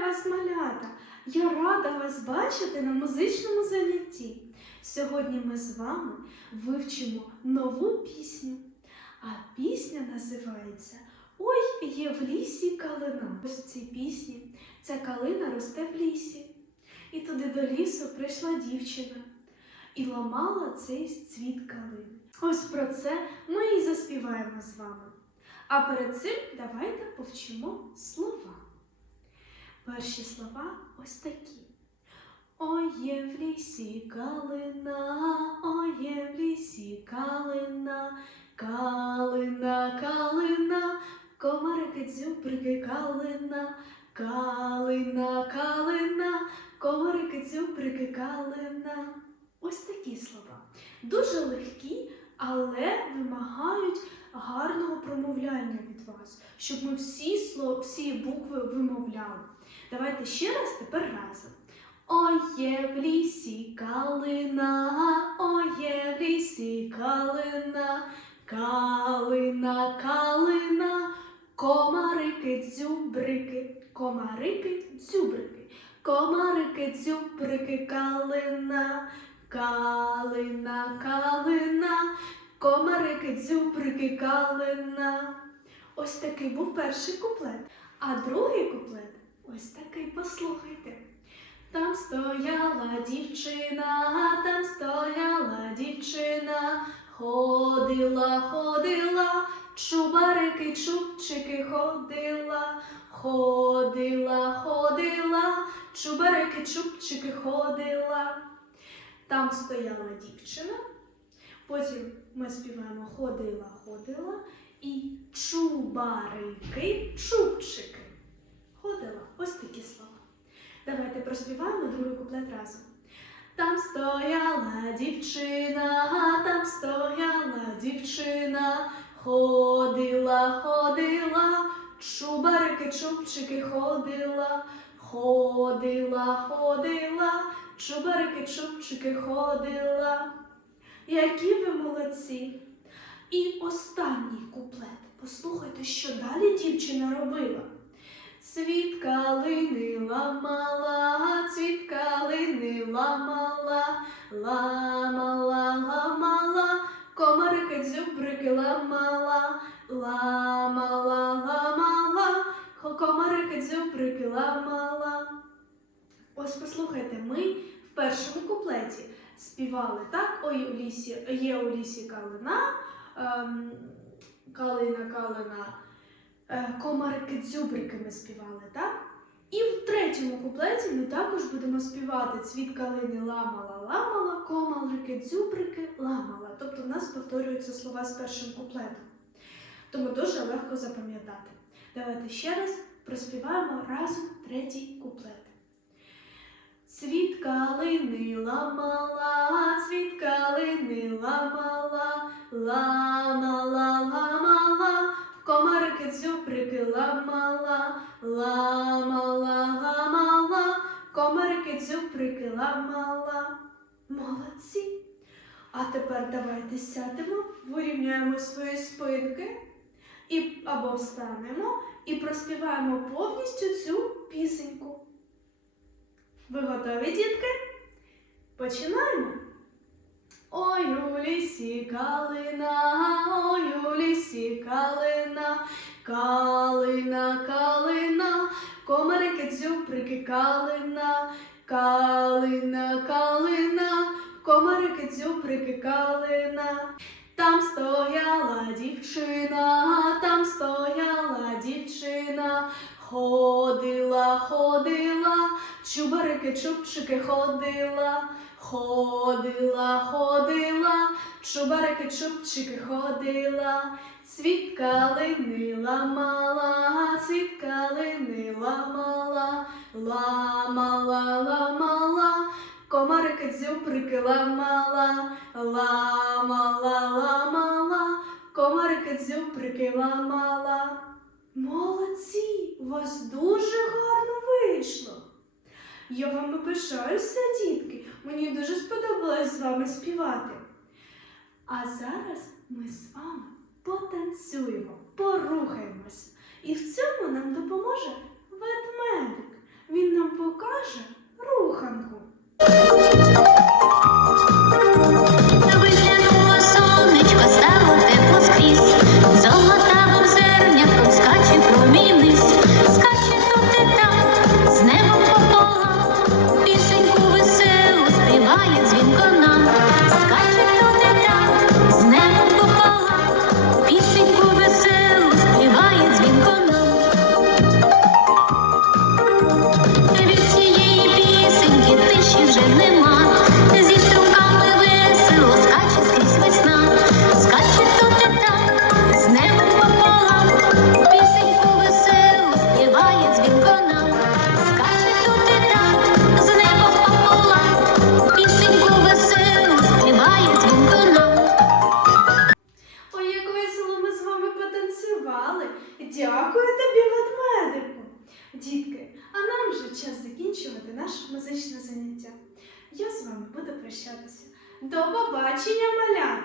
Вас, малята! Я рада вас бачити на музичному занятті. Сьогодні ми з вами вивчимо нову пісню. А пісня називається Ой, є в лісі калина. Ось в цій пісні ця калина росте в лісі. І туди до лісу прийшла дівчина і ламала цей цвіт калини. Ось про це ми і заспіваємо з вами. А перед цим давайте повчимо слова. Перші слова ось такі. Ой, є в лісі калина, ой, в лісі калина, калина, калина, комарики дзюбрики калина, калина, калина, комарики дзюбрики калина. Ось такі слова. Дуже легкі, але вимагають гарного промовляння від вас, щоб ми всі слова, всі букви вимовляли. Давайте ще раз тепер разом. Ой, в лісі калина, ой, є в лісі калина, калина, калина, комарики, дзюбрики, комарики, дзюбрики, комарики, дзюбрики, калина, калина, калина, комарики, дзюбрики, калина. Ось такий був перший куплет, а другий куплет ось такий, послухайте. Там стояла дівчина, там стояла дівчина, ходила, ходила, чубарики, чубчики ходила, ходила, ходила, чубарики, чубчики ходила. Там стояла дівчина. Потім ми співаємо ходила, ходила і чубарики, чубчики. Ходила. Ось такі слова. Давайте проспіваємо другий куплет разом. Там стояла дівчина, там стояла дівчина, ходила, ходила, чубарики, чубчики ходила, ходила, ходила, чубарики, чубчики ходила. Які ви молодці! І останній куплет. Послухайте, що далі дівчина робила. Цвіт калини ламала, цвіт калини ламала, ламала, ламала, комарики дзюбрики ламала, ламала, ламала, комарики дзюбрики ламала. Ось послухайте, ми в першому куплеті співали так, ой у лісі, є у лісі калина, ем, калина, калина. Е, комарики дзюбрики ми співали, так? І в третьому куплеті ми також будемо співати цвіт калини ламала, ламала, комарики дзюбрики ламала. Тобто в нас повторюються слова з першим куплетом. Тому дуже легко запам'ятати. Давайте ще раз проспіваємо разом третій куплет. Цвіт калини ламала, цвіт калини ламала, ламала, дзюбрики ламала, ламала, ламала, комарики дзюбрики ламала. Молодці! А тепер давайте сядемо, вирівняємо свої спинки і або встанемо і проспіваємо повністю цю пісеньку. Ви готові, дітки? Починаємо. Ой, у лісі калина, ой, у лісі калина, калина, калина, комарики, дзюбрики, калина, калина, калина, комарики, дзюбрики, калина. Там стояла дівчина, там стояла дівчина, чубарики, чубчики ходила, ходила, ходила, чубарики, чубчики ходила, цвіт калини ламала, цвіт калини ламала, ламала, ламала, комарики, дзюбрики ламала, ламала, ламала, комарики, дзюбрики ламала. Молодці! У вас дуже гарно вийшло. Я вами пишаюся, дітки. Мені дуже сподобалось з вами співати. А зараз ми з вами потанцюємо, порухаємося. І в цьому. сказали дякую тобі, ведмедику. Дітки, а нам вже час закінчувати наше музичне заняття. Я з вами буду прощатися. До побачення, малята!